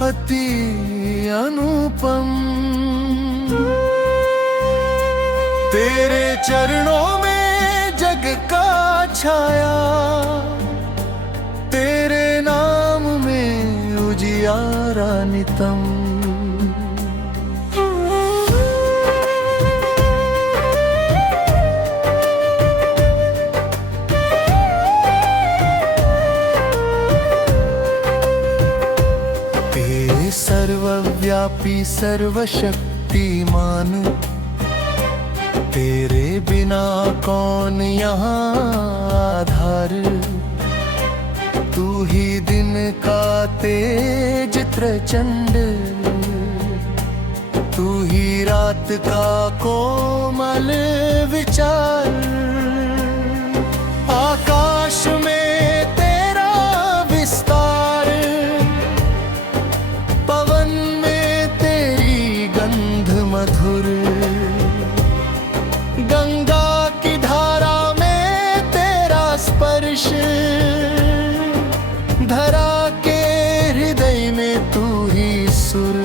अति अनुपम। तेरे चरणों में जग का छाया, तेरे नाम में उजियारा नितम। तेरे सर्वव्यापी सर्वशक्तिमान, तेरे बिना कौन यहाँ आधार। तू ही दिन का तेज प्रचंड, तू ही रात का कोमल विचार। आकाश में तेरा विस्तार, पवन में तेरी गंध मधुर। गंगा की धारा में तेरा स्पर्श, धरा के हृदय में तू ही सुर।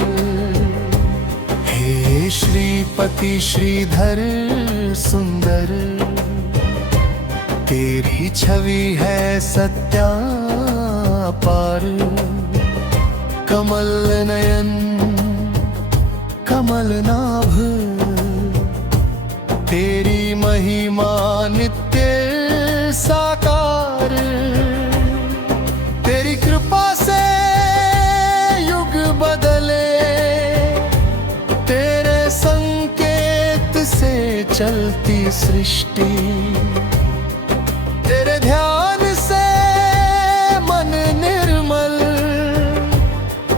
हे श्रीपति श्रीधर सुंदर, तेरी छवि है सत्या पार। कमल नयन कमल नाभ, तेरी महिमा नित्य साकार। तेरी कृपा से युग बदले, तेरे संकेत से चलती सृष्टि। तेरे ध्यान से मन निर्मल,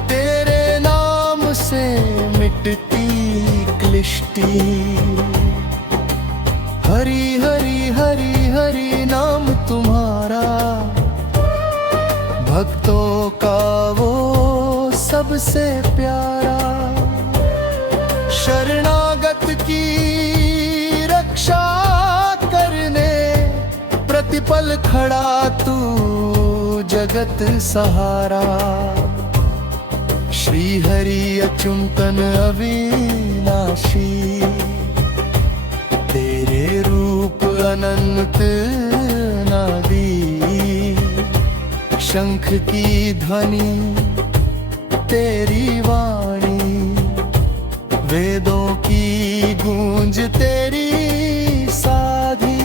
तेरे नाम से मिटती क्लिष्टि। हरि हरि हरि हरि नाम तुम्हारा, भक्तों का वो सबसे प्यारा। शरणागत की रक्षा करने, प्रतिपल खड़ा तू जगत सहारा। श्री हरि अच्युतन अविनाशी, तेरे रूप अनंत नादी। शंख की ध्वनि तेरी वाणी, वेदों की गूंज तेरी साधी।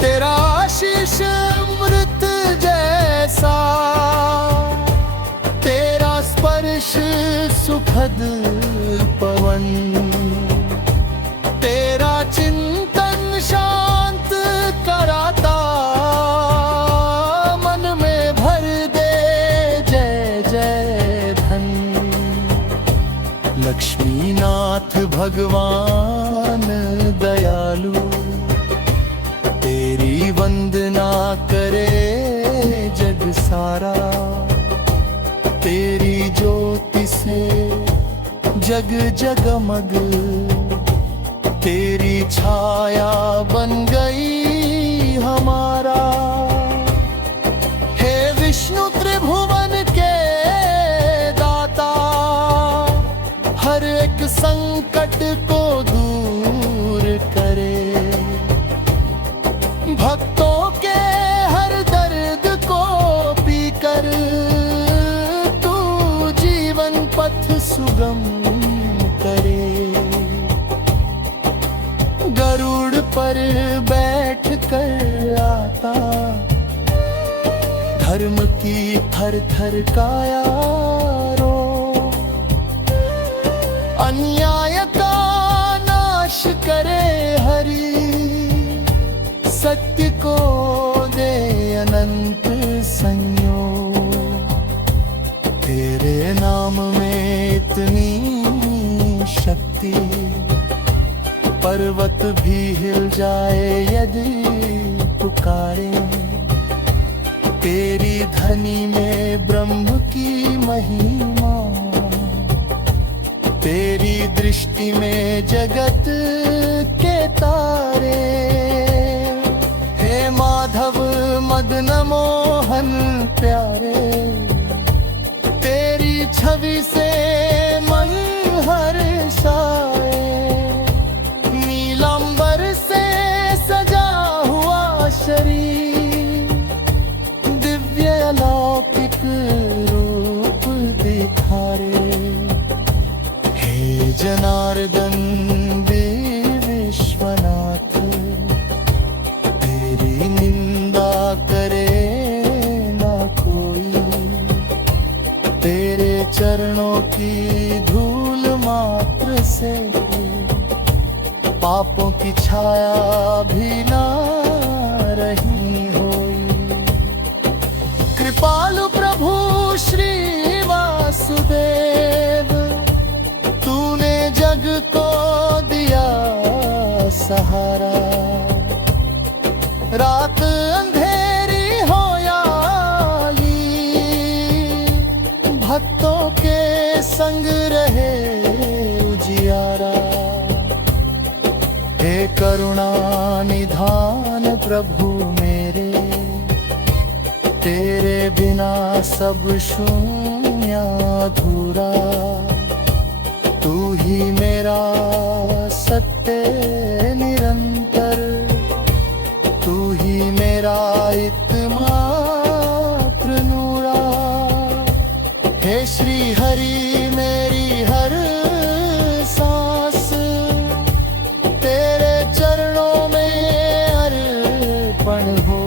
तेरा आशीष अमृत जैसा, तेरा स्पर्श सुखद पवन। तेरा चिंतन शांत कराता, मन में भर दे जय जय धन। लक्ष्मीनाथ भगवान दयालु, तेरी वंदना करे जग सारा। तेरी ज्योति से जग जगमग, तेरी छाया बन गई हमारा। हे विष्णु त्रिभुवन के दाता, हर एक संकट को दूर करे। भक्तों के हर दर्द को पीकर, तू जीवन पथ सुगम करे। गरुड़ पर बैठ कर आता, धर्म की थर थर काया रो। अन्याय का नाश करे हरि, सत्य को दे अनंत संयोग। तेरे नाम में इतनी शक्ति, पर्वत भी हिल जाए यदि पुकारे। तेरी धनी में ब्रह्म की महिमा, तेरी दृष्टि में जगत के तारे। हे माधव मदन मोहन प्यारे, तेरे छवि से मन हर्षाए, नीलांबर से सजा हुआ शरीर दिव्य अलौकिक रूप दिखारे। हे जनार्दन विश्वनाथ, तेरी निंदा करे ना कोई, तेरे चरणों की धूल मात्र से पापों की छाया भी ना रही होई। कृपालु प्रभु श्री वासुदेव, तूने जग को दिया सहारा। रात अंधेरी हो या भक्तों के संग रहे उजियारा। हे करुणा निधान प्रभु मेरे, तेरे बिना सब शून्य अधूरा। तू ही मेरा सत्य निरंतर, तू ही मेरा एकमात्र नूरा। हे श्री हरि मेरी हर सांस तेरे चरणों में अर्पण हो।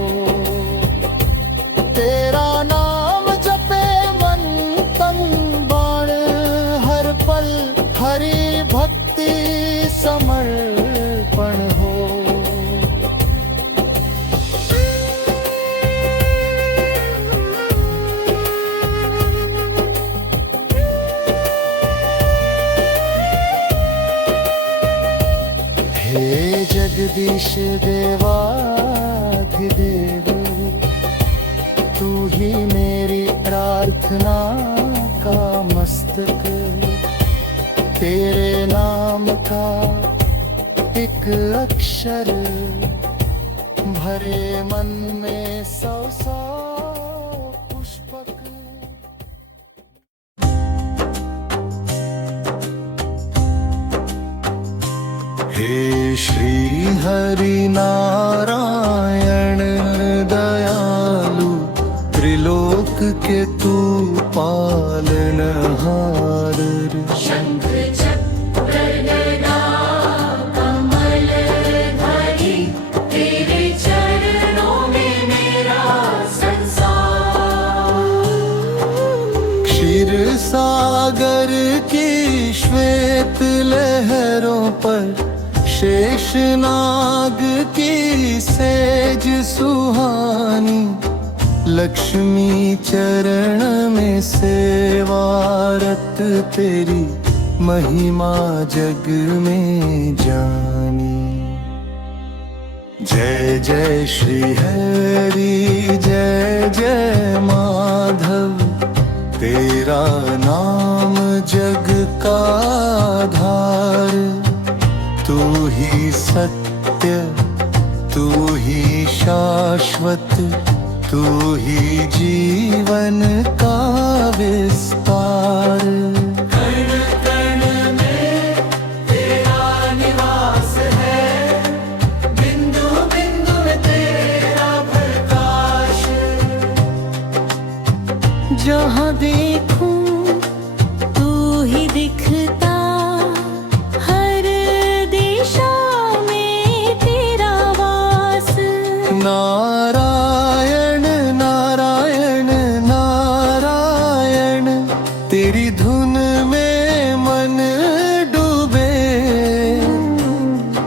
तेरा नाम जपे मन तन बाण, हर पल हरि भक्ति समर्पण हो। हे जगदीश देवाधिदेव, तू ही मेरी प्रार्थना का मस्तक। तेरे नाम का एक अक्षर भरे मन में सौ सौ पुष्पक। हे श्री हरि नारायण दयालु, त्रिलोक के तू पालनहार। शंख चक्र गदा कमल धरी, तेरे चरणों में मेरा संसार। क्षीर सागर की श्वेत लहरों पर शेषनाग की सेज सुहानी। लक्ष्मी चरण में सेवारत, तेरी महिमा जग में जानी। जय जय श्री हरि, जय जय माधव, तेरा नाम जग का आधार। तू ही सत्य, तू ही शाश्वत, तू ही जीवन का विस्तार। कण कण में तेरा निवास है, बिंदु बिंदु में तेरा प्रकाश। जहाँ देखूं तू ही दिखता, हर दिशा में तेरा वास। नारायण नारायण नारायण, तेरी धुन में मन डूबे।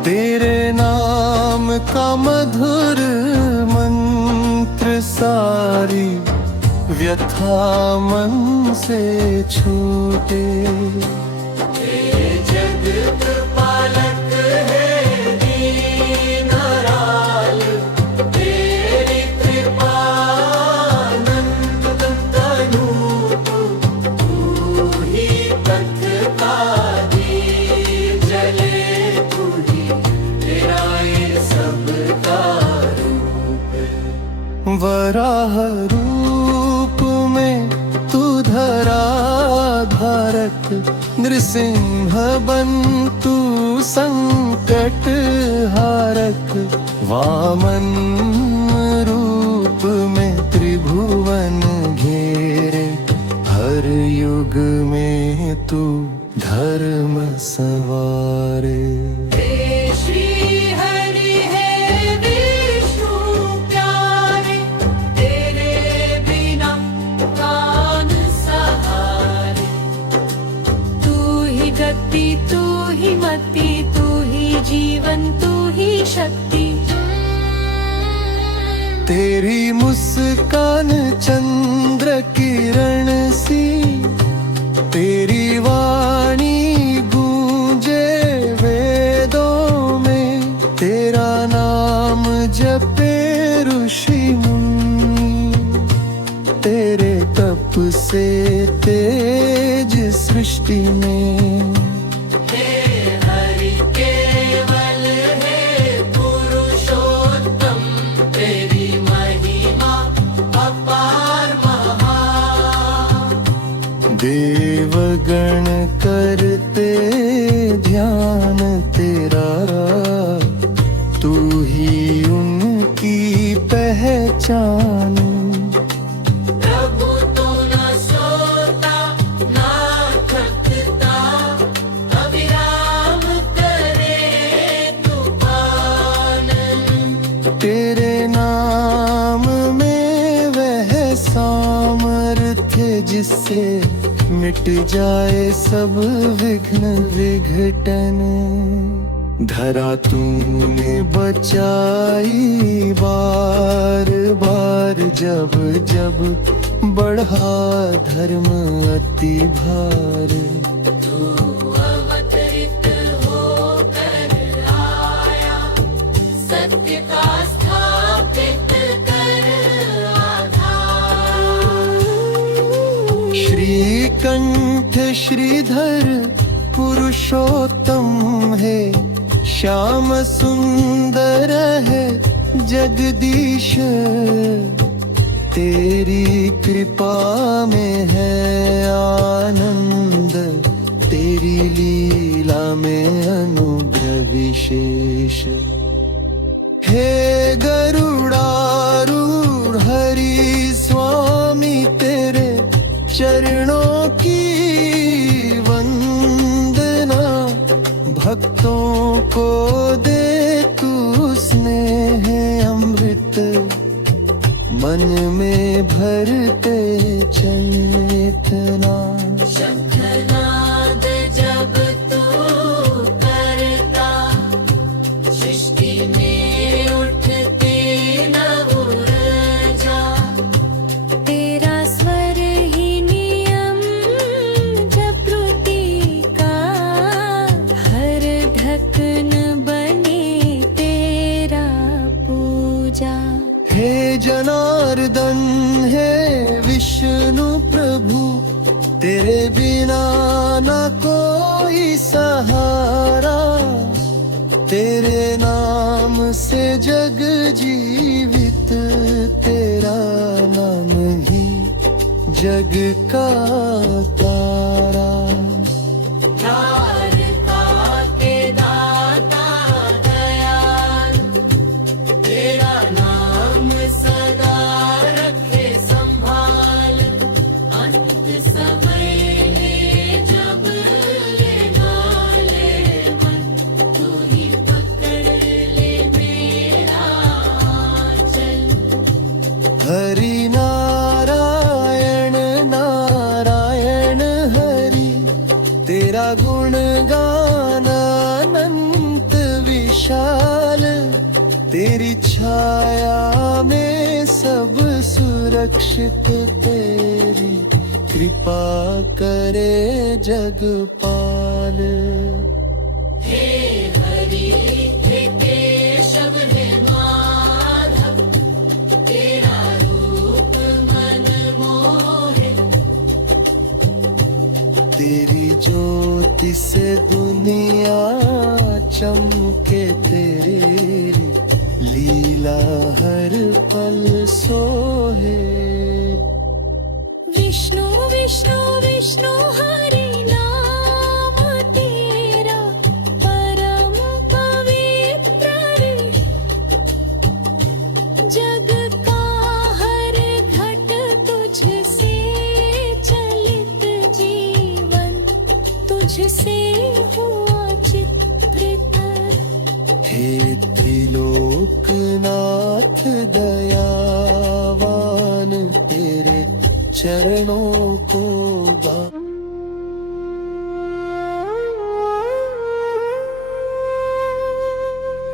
तेरे नाम का मधुर मंत्र सारी व्यथा मन से छूटे। जग पालक है दीनराल, तेरी कृपा अनंत तनु। तू ही पथ का दीप जले, तू ही तेरा ये सब का रूप। वराह रूप में तू धरा हारक नृसिंह बंतु संकट हारक वामन रूप में त्रिभुवन घेरे हर युग में तू धर्म सवारे श्री हरि है विष्णु प्यारे तेरे बिना कान सहारे तू ही गति तू ही मति तू ही जीवन तू ही शक्ति तेरी मुस्कान चंद्र किरण सी तेरी वाणी गूंजे वेदों में तेरा नाम जपे ऋषि मुनि तेरे तप से तेज सृष्टि में देवगण करते ध्यान तेरा तू ही उनकी पहचान प्रभु तो न सोता न थकता अविराम करे तू पालन तेरे नाम में वह सामर्थ्य जिससे मिट जाए सब विघ्न विघटन धरा तूने बचाई बार बार जब जब बढ़ा धर्म अति भार तू अवतरित होकर आया सत्य का स्थापित कर आधार श्रीकंठ श्रीधर पुरुषोत्तम है श्याम सुंदर है जगदीश तेरी कृपा में है आनंद तेरी लीला में अनुग्रह विशेष हे गरुड़ारूढ़ हरि स्वामी तेरे चरणों की वंदना भक्तों को दे तू स्नेह अमृत मन में भरते चेतना शंखनाद जब तू करता सृष्टि में उठते नव ऊर्जा तेरा स्वर ही नियम जागृति का हर ढक्कन बने तेरा पूजा हे जनार्दन हे विष्णु प्रभु तेरे बिना ना कोई सहारा तेरे नाम से जग जीवित तेरा नाम ही जग का तारा तारका के दाता दयाल तेरा नाम सदा रखे संभाल अंत समय में जब लेना ले मन तू ही पकड़ ले मेरा चल हरि नारायण नारायण हरि तेरा गुण गाना अनंत विशाल तेरी छाया में सब सुरक्षित तेरी कृपा करे जगपाल हे हरि हे केशव हे माधव तेरा रूप मन मोहे तेरी ज्योति से दुनिया चमके तेरी लीला हर पल सोहे विष्णु विष्णु विष्णु हरे तुझसे हुआ चित्रित। हे त्रिलोकनाथ दयावान, तेरे चरणों को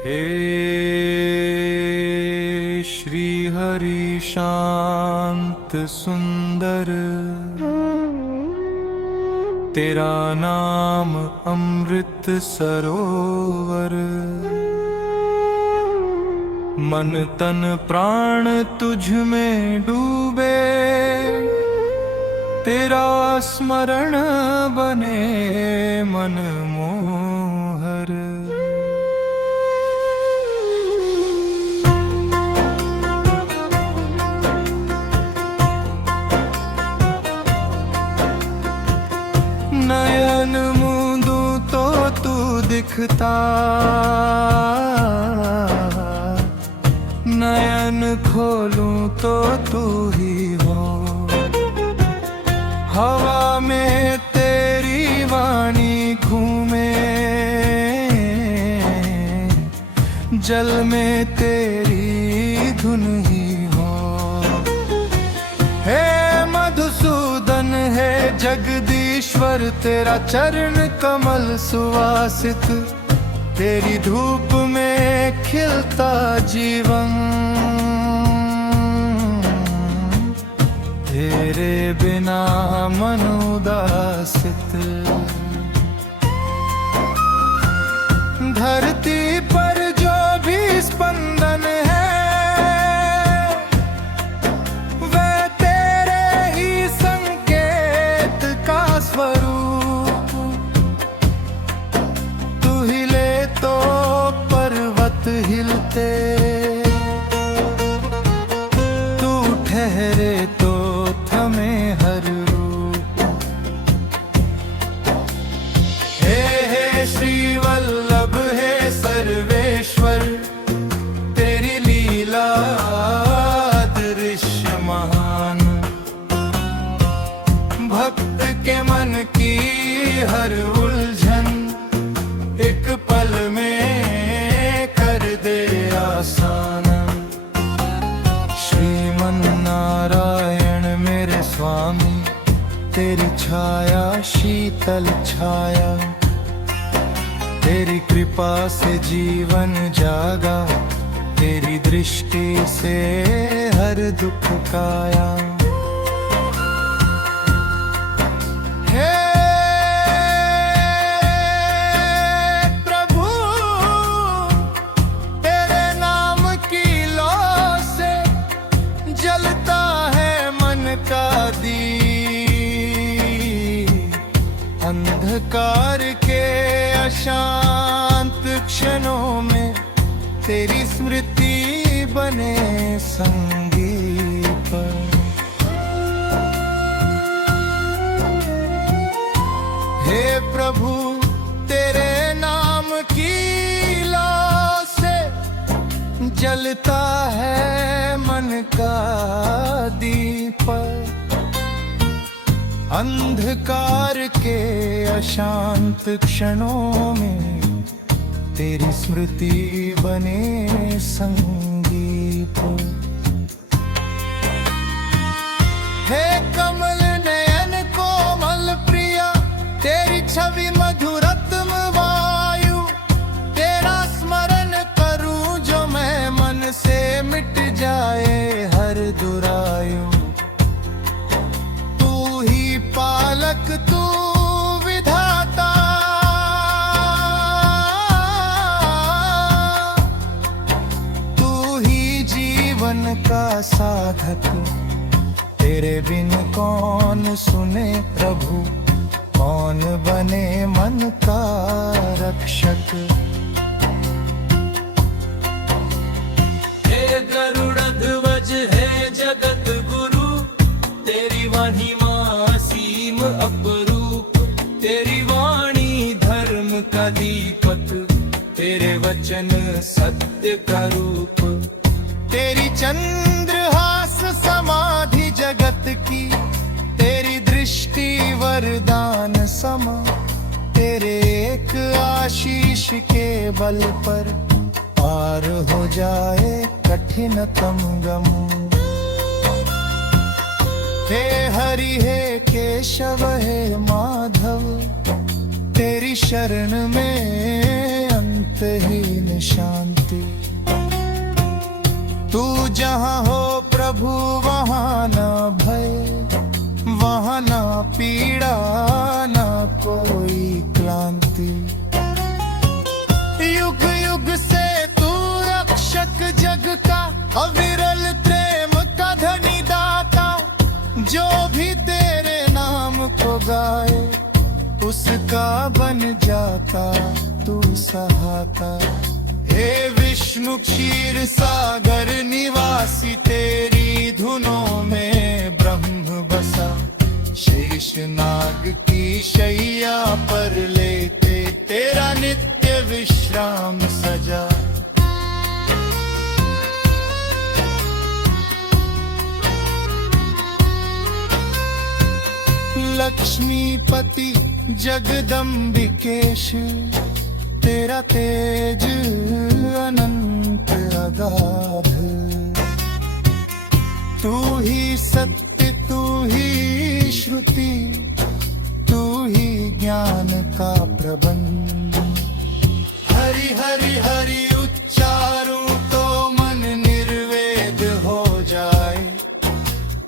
हे श्री हरि शांत सुंदर, तेरा नाम अमृत सरोवर, मन तन प्राण तुझ में डूबे, तेरा स्मरण बने मन मोहर। नयन मूंदूं तो तू दिखता, नयन खोलूं तो तू ही हो। हवा में तेरी वाणी घूमे, जल में तेरी धुन ही हो। हे मधुसूदन है जगदीश्वर, तेरा चरण कमल सुवासित, तेरी धूप में खिलता जीवन, तेरे बिना मन उदासित। धरती पर जो भी स्पंदन है, वह तेरे ही संकेत का स्वरूप। तू हिले तो पर्वत हिलते, तू ठहरे तो थमे हर रूप। हे श्री वल्लभ हे सर्वेश्वर, तेरी लीला दृश्य महान। भक्त के मन की हर उलझन एक पल में कर दे आसान। श्रीमन नारायण मेरे स्वामी, तेरी छाया शीतल छाया, तेरी कृपा से जीवन जागा, तेरी दृष्टि से हर दुख काया। हे प्रभु, तेरे नाम की लौ से जलता है मन का दीप। अंधकार के अशांत क्षणों में तेरी स्मृति बने संगीत। हे प्रभु, तेरे नाम की लौ से जलता है मन का दीप। अंधकार के अशांत क्षणों में तेरी स्मृति बने संगीत। हे कमल नयन कोमल प्रिया, तेरी छवि मधुरत्म वायु। तेरा स्मरण करूं जो मैं मन से मिट जाए हर दुरायु। तू ही पालक तू विधाता, तू ही जीवन का साधक। तेरे बिन कौन सुने प्रभु, कौन बने मन का रक्षक। हे गरुड़ध्वज है जगत गुरु, तेरी महिमा असीम अपरूप। तेरी वाणी धर्म का दीपक, तेरे वचन सत्य का रूप। तेरी चंद्रहास समाधि जगत की, तेरी दृष्टि वरदान समा। आशीष के बल पर पार हो जाए कठिनतम गम। हे हरि हे केशव हे माधव, तेरी शरण में अंतहीन शांति। तू जहाँ हो प्रभु वहाँ न भय, वहाँ न पीड़ा न कोई क्लांति। युग युग से तू रक्षक जग का, अविरल प्रेम का धनी दाता। जो भी तेरे नाम को गाए उसका बन जाता तू सहाता। हे विष्णु क्षीर सागर निवासी, तेरी धुनों में ब्रह्म बसा। शेष नाग की शैया पर लेते तेरा नित्य विश्राम सजा। लक्ष्मीपति जगदम्बिकेश, तेरा तेज अनंत अगाध। तू ही सत्य तू ही श्रुति, तू ही ज्ञान का प्रबंध। हरि हरि हरि उच्चारूं तो मन निर्वेद हो जाए।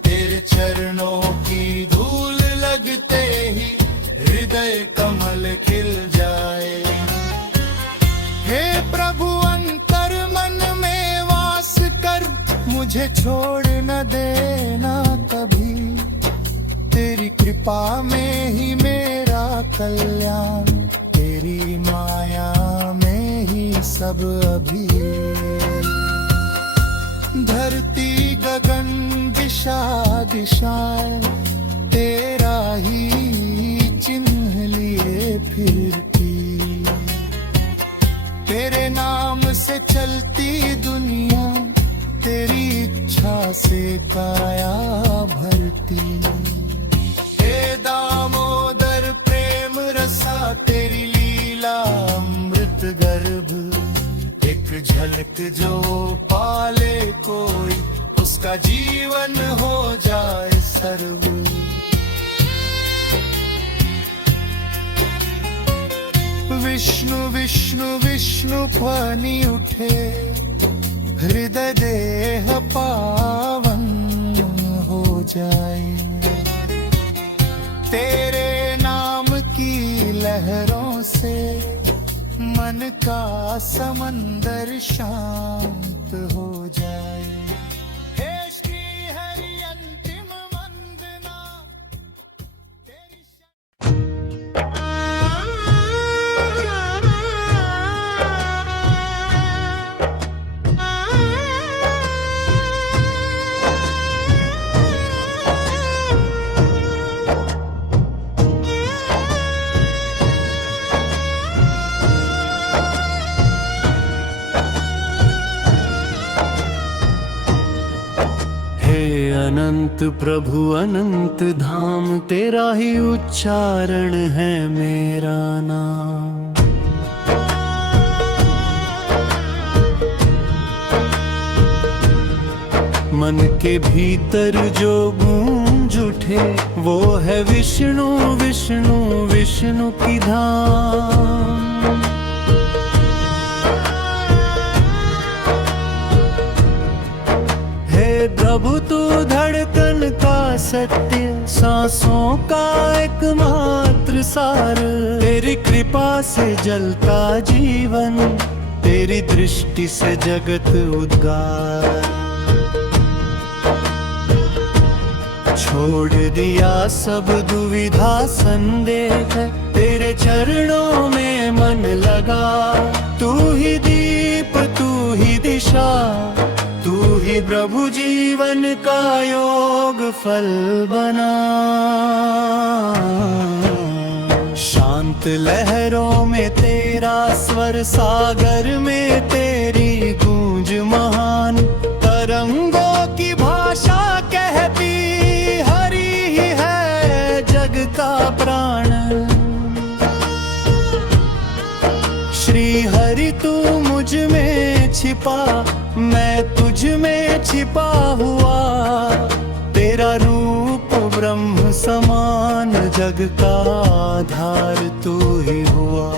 तेरे चरणों की धूल लगते ही हृदय कमल खिल जाए। हे प्रभु अंतर मन में वास कर, मुझे छोड़ न देना कभी। तेरी कृपा में ही मेरा कल्याण, तेरी माया में ही सब अभी। धरती गगन दिशा दिशाएं तेरा ही चिन्ह लिए फिरती। तेरे नाम से चलती दुनिया, तेरी इच्छा से काया भरती। हे दामोदर प्रेम रसा, तेरी लीला अमृत गर्भ। एक झलक जो पाले कोई, उसका जीवन हो जाए सर्व। विष्णु विष्णु विष्णु ध्वनि उठे, हृदय देह पावन हो जाए। तेरे नाम की लहरों से मन का समंदर शांत हो जाए। हे श्री हरि अंतिम वंदना तेरी। अनंत प्रभु अनंत धाम, तेरा ही उच्चारण है मेरा नाम। मन के भीतर जो गूंज उठे, वो है विष्णु विष्णु विष्णु की धाम। प्रभु तू धड़कन का सत्य, सांसों का एकमात्र सार। तेरी कृपा से जलता जीवन, तेरी दृष्टि से जगत उद्गार। छोड़ दिया सब दुविधा संदेह, तेरे चरणों में मन लगा। तू ही दीप तू ही दिशा, तू ही प्रभु जीवन का योग फल बना। शांत लहरों में तेरा स्वर, सागर में तेरी गूंज महान। तरंगों की भाषा कहती, हरि ही है जग का प्राण। कृपा मैं तुझ में छिपा हुआ, तेरा रूप ब्रह्म समान जग का आधार तू ही हुआ।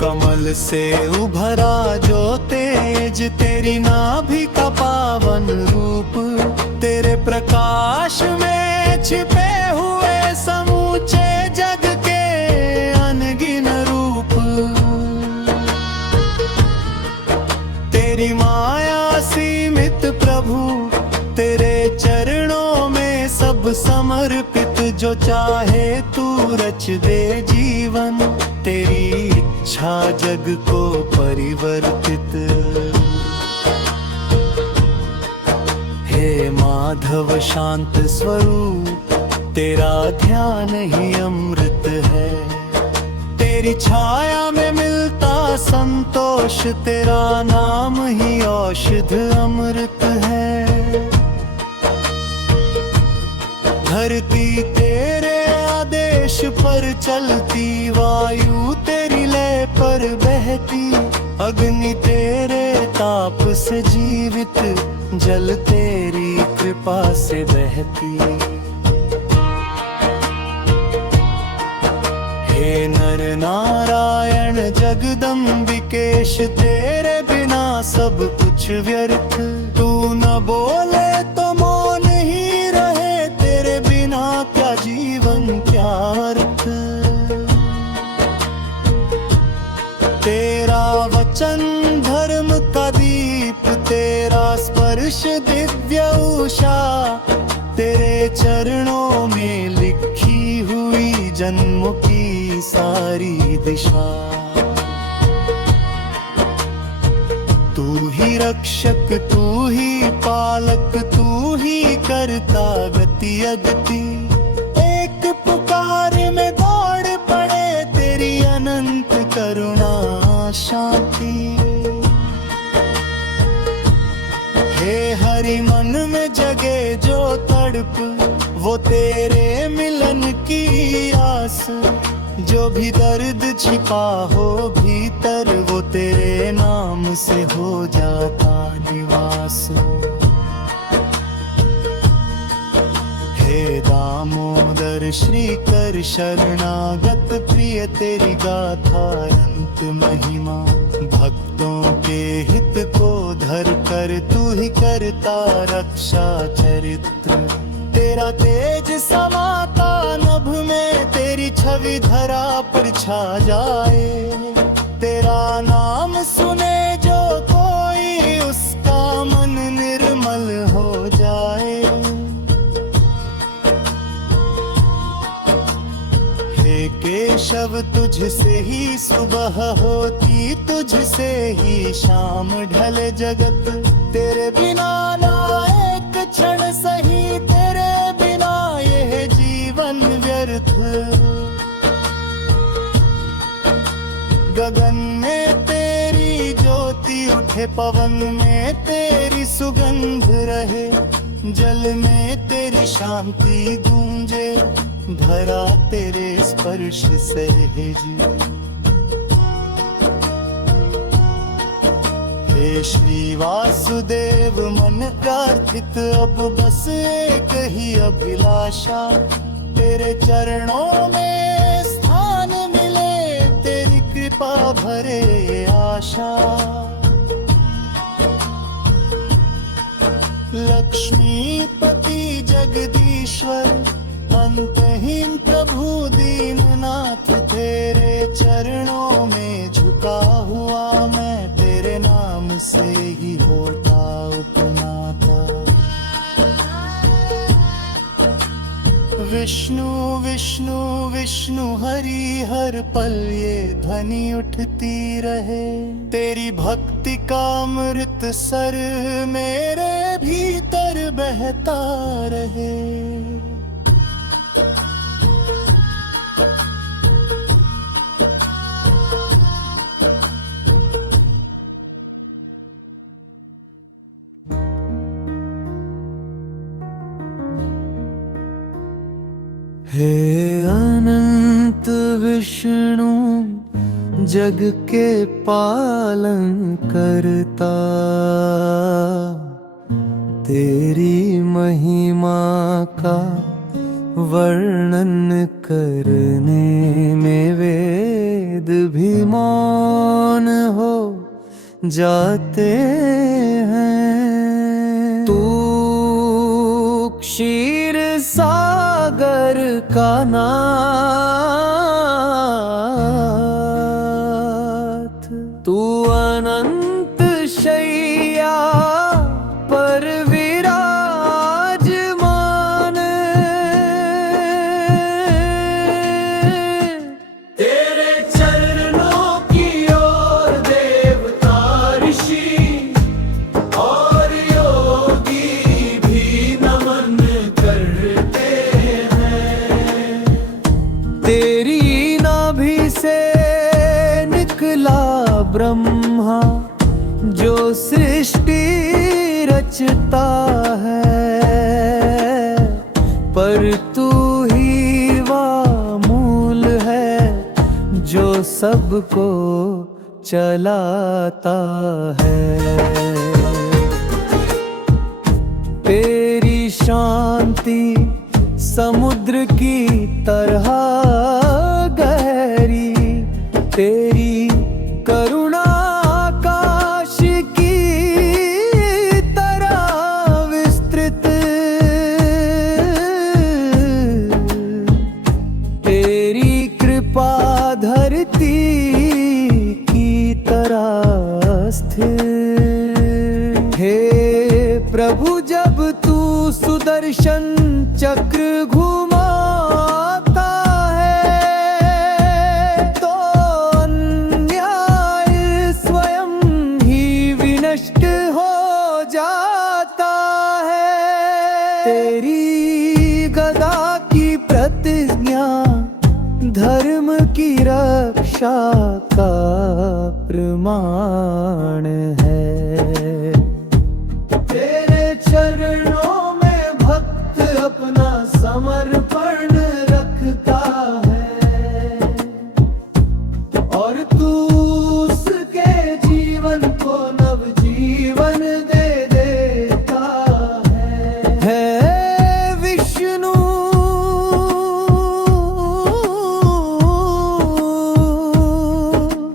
कमल से उभरा जो तेज तेरी नाभि का पावन रूप, तेरे प्रकाश में छिपे हुए समूचे जग के अनगिन रूप। तेरी माया सीमित प्रभु, तेरे चरणों में सब समर्पित, जो चाहे तू रच दे जीवन, तेरी इच्छा जग को परिवर्तित। हे माधव शांत स्वरूप, तेरा ध्यान ही अमृत है, तेरी छाया में मिलता संतोष, तेरा नाम ही औषध अमृत है। धरती तेरे आदेश पर चलती, वायु तेरी लय पर बहती, अग्नि तेरे ताप से जीवित, जल तेरी कृपा से बहती। हे नर नारायण जगदम्बिकेश, तेरे बिना सब कुछ व्यर्थ, तू न बोले तो मौन ही रहे, तेरे बिना क्या जीवन क्या अर्थ। तेरा वचन धर्म का दीप, तेरा स्पर्श दिव्य उषा, तेरे चरणों में लिखी हुई जन्मों की सारी दिशा। तू ही रक्षक, तू ही पालक, तू ही करता गति अगति, एक पुकार में दौड़ पड़े, तेरी अनंत करुणा शांति। हे हरि मन में जगे जो तड़प, वो तेरे मिलन की आस, जो भी दर्द छिपा हो भीतर, वो तेरे नाम से हो जाता निवास। हे दामोदर श्रीकर शरणागत प्रिय, तेरी गाथा अनंत महिमा, भक्तों के हित को धर कर तू ही करता रक्षा चरित्र। तेरा तेज समाता नभ में, तेरी छवि धरा पर छा जाए, तेरा नाम सुने जो कोई, उसका मन निर्मल हो जाए। हे केशव तुझसे ही सुबह होती, तुझसे ही शाम ढले जगत, तेरे बिना ना एक क्षण सही, तेरे बिना यह जीवन व्यर्थ। गगन में तेरी ज्योति उठे, पवन में तेरी सुगंध रहे, जल में तेरी शांति गूंजे, धरा तेरे स्पर्श से जी। हे श्री वासुदेव मन प्रार्थित, अब बस एक ही अभिलाषा, तेरे चरणों में स्थान मिले, तेरी कृपा भरे आशा। लक्ष्मीपति जगदीश्वर, अंतहीन प्रभु दीननाथ, तेरे चरणों में झुका हुआ मैं, तेरे नाम से ही होता उपनाता। विष्णु विष्णु विष्णु हरि, हर पल ये ध्वनि उठती रहे, तेरी भक्ति का अमृत सर मेरे भीतर बहता रहे। हे अनंत विष्णु जग के पालन करता, तेरी महिमा का वर्णन करने में वेद भी मौन हो जाते हैं। तू क्षीर सागर का नाथ, तू अनंत शैया पर विराजमान, तेरे चरणों की ओर देवता ऋषि और योगी भी नमन करते हैं। तेरी नाभि से निकला ब्रह्मा जो सृष्टि रचता है, पर तू ही वह मूल है जो सबको चलाता है। तेरी शांति समुद्र की तरह गहरी, तेरी करुणा आकाश की तरह विस्तृत, तेरी कृपा धरती की तरह स्थिर। हे प्रभु, जब तू सुदर्शन चक्र घुमाता है तो अन्याय स्वयं ही विनष्ट हो जाता है। तेरी गदा की प्रतिज्ञा धर्म की रक्षा का प्रमाण है। तेरे चरणों में भक्त अपना समर्पण रखता है और तू उसके जीवन को नवजीवन दे देता है। विष्णु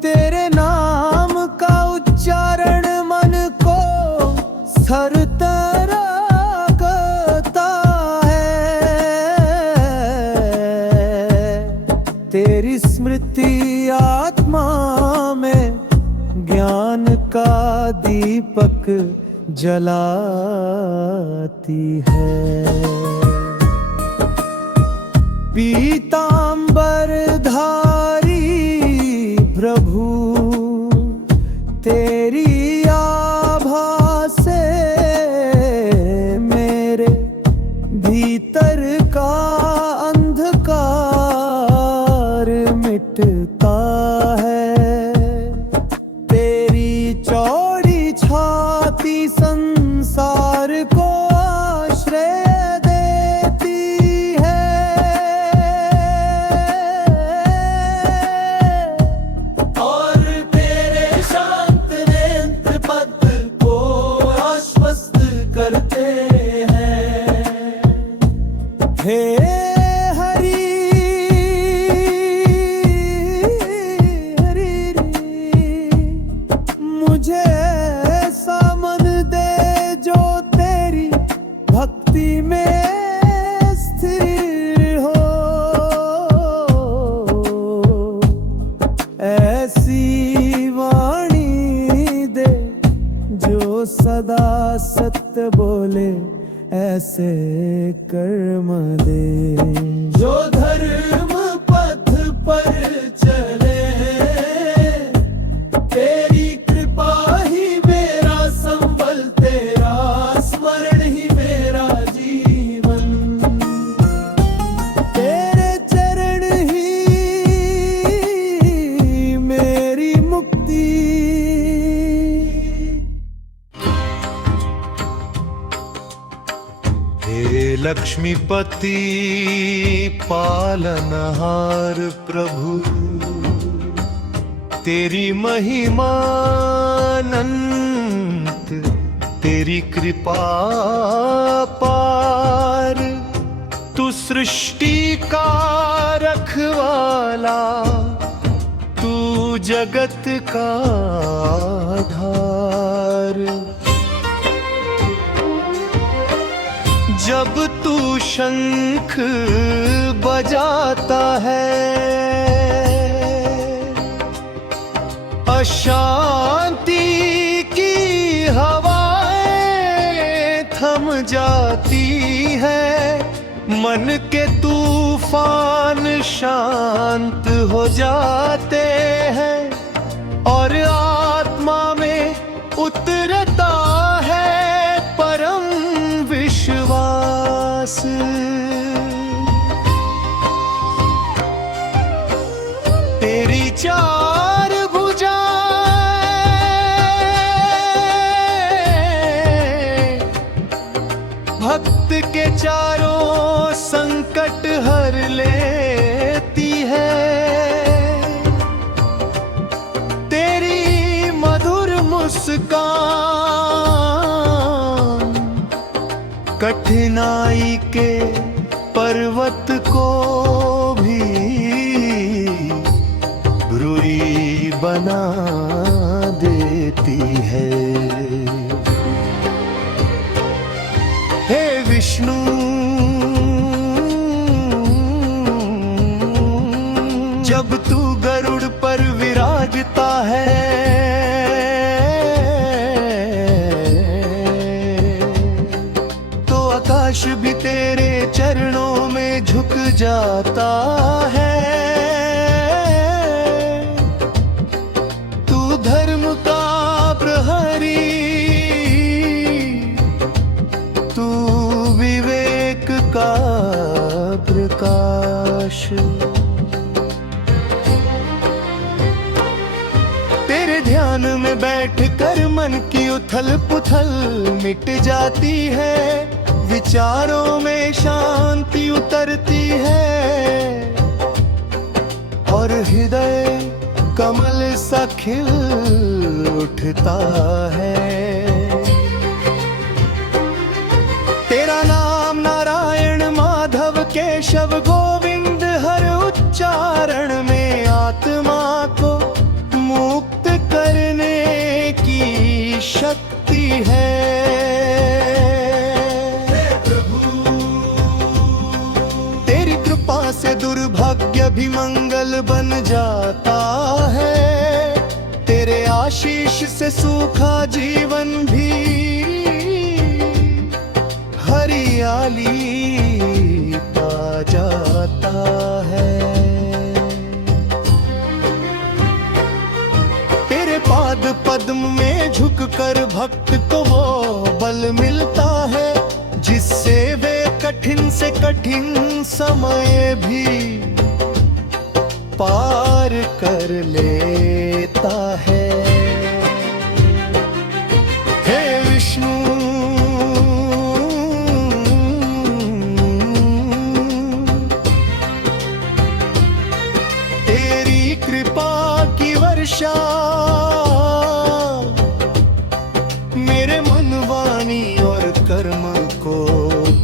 तेरे नाम का उच्चारण मन को सरतर करता है। तेरी स्मृति आत्मा में ज्ञान का दीपक जलाती है। पीतांबरधारी प्रभु, तेरी आभा से मेरे भीतर का अंधकार मिटता है। तेरी चौड़ी छाती संसार को आश्रय देती है। और तेरे शांत नेत्र पद को आश्वस्त करते हैं। हे हरि हरि, मुझे ऐसा मन दे जो तेरी भक्ति में स्थिर हो। ऐसी वाणी दे जो सदा सत्य बोले, ऐसे कर्म दे जो धर्म पथ पर चले, तेरी कृपा ही मेरा संबल, तेरा स्मरण ही मेरा जीवन। तेरे चरण ही मेरी मुक्ति। हे लक्ष्मीपति पालनहार प्रभु, तेरी महिमा अनंत, तेरी कृपा पार। तू सृष्टि का रखवाला, तू जगत का आधार। जब तू शंख बजाता है, अशांति की हवाएं थम जाती है। मन के तूफान शांत हो जाते हैं और आत्मा में उतरता है परम विश्वास। तेरी चार भुजाएं भक्त के चारों संकट हर लेती है। तेरी मधुर मुस्कान कठिनाई के पर्वत को भी ब्रूरी बना देती है। हे विष्णु, जब तू गरुड़ पर विराजता है, तो आकाश भी तेरे चरणों में झुक जाता है। तू धर्म का प्रहरी, तू विवेक का प्रकाश। तेरे ध्यान में बैठकर मन की उथल पुथल मिट जाती है। विचारों में शांति उतरती है और हृदय कमल सा खिल उठता है। तेरा नाम नारायण माधव केशव गोविंद हर उच्चारण में आत्मा को मुक्त करने की शक्ति है। तेरी कृपा से दुर्भाग्य भी मंगल बन जाता है। तेरे आशीष से सूखा जीवन भी हरियाली पा जाता है। तेरे पाद पद्म में झुककर भक्त को वो बल मिलता है, जिससे वे कठिन से कठिन समय भी पार कर लेता है। हे विष्णु, तेरी कृपा की वर्षा मेरे मन वाणी और कर्म को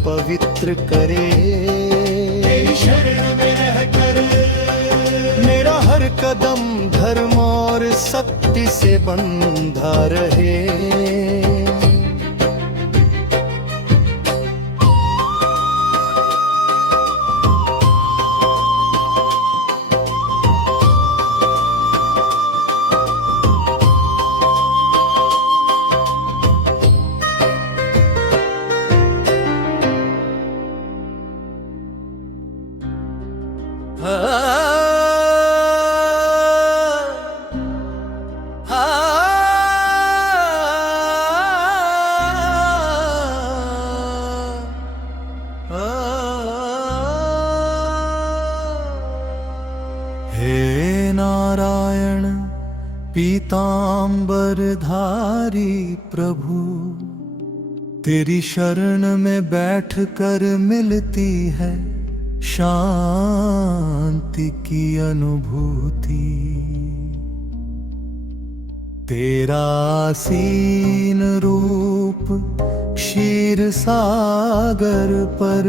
पवित्र करे। तेरी शरण में रहकर मेरा हर कदम धर्म और सत्य से बंधा रहे। नारायण पीतांबरधारी प्रभु, तेरी शरण में बैठकर मिलती है शांति की अनुभूति। तेरा सीन रूप क्षीर सागर पर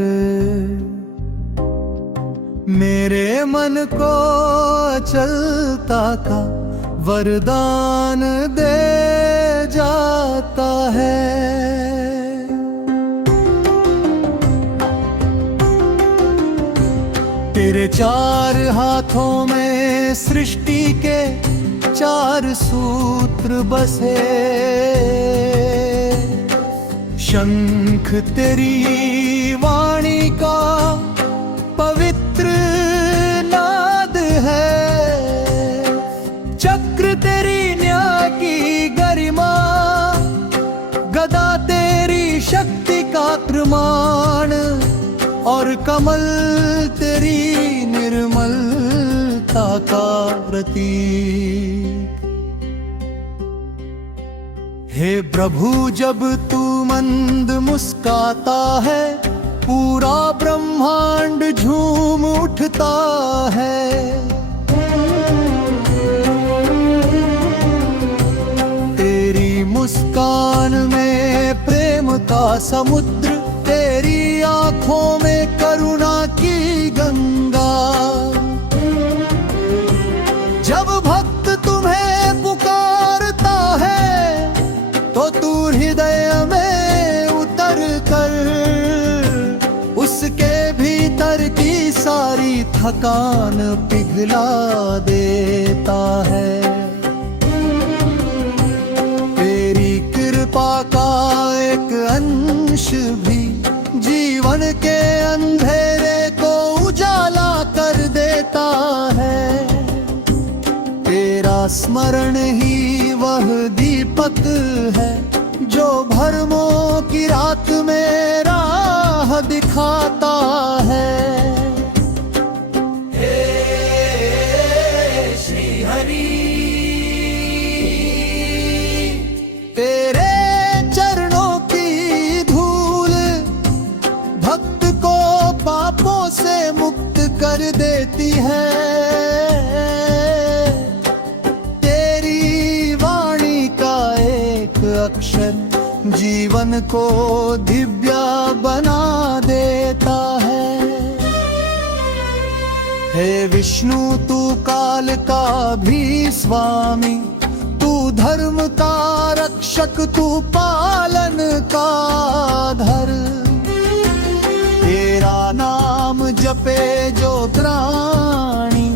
मेरे मन को चलता का वरदान दे जाता है। तेरे चार हाथों में सृष्टि के चार सूत्र बसे, शंख तेरी वाणी का पवित्र नाद है, चक्र तेरी न्याय की गरिमा, गदा तेरी शक्ति का प्रमाण, और कमल तेरी निर्मलता का प्रतीक। हे प्रभु, जब तू मंद मुस्काता है, पूरा ब्रह्मांड झूम उठता है। तेरी मुस्कान में प्रेम का समुद्र, तेरी आंखों में करुणा की गंगा। जब भक्त तुम्हें पुकारता है तो तू हृदय में उतर कर उसके भीतर की सारी थकान पिघला देता है। तेरी कृपा का एक अंश भी जीवन के अंधेरे को उजाला कर देता है। तेरा स्मरण ही वह दीपक है जो भरमों की रात में राह दिखाता है। हे श्री हरि, तेरे चरणों की धूल भक्त को पापों से मुक्त कर देती है। तेरी वाणी का एक अक्षर जीवन को दिव्य बना देता है। हे विष्णु, तू काल का भी स्वामी, तू धर्म का रक्षक, तू पालन का धर। तेरा नाम जपे जो प्राणी,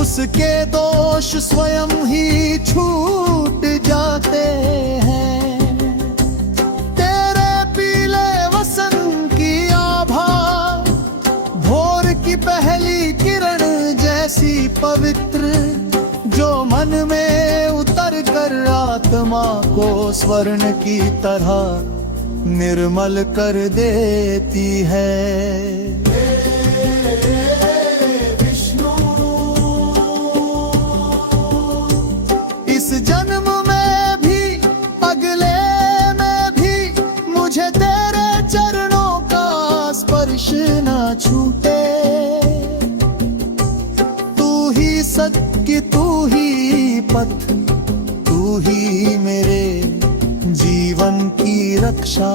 उसके दोष स्वयं ही छूट जाते हैं। तेरे पीले वसंत की आभा भोर की पहली किरण जैसी पवित्र, जो मन में उतर कर आत्मा को स्वर्ण की तरह निर्मल कर देती है। इस जन्म में भी अगले में भी मुझे तेरे चरणों का स्पर्श न छूटे। तू ही सत्य, तू ही पथ, तू ही मेरे जीवन की रक्षा।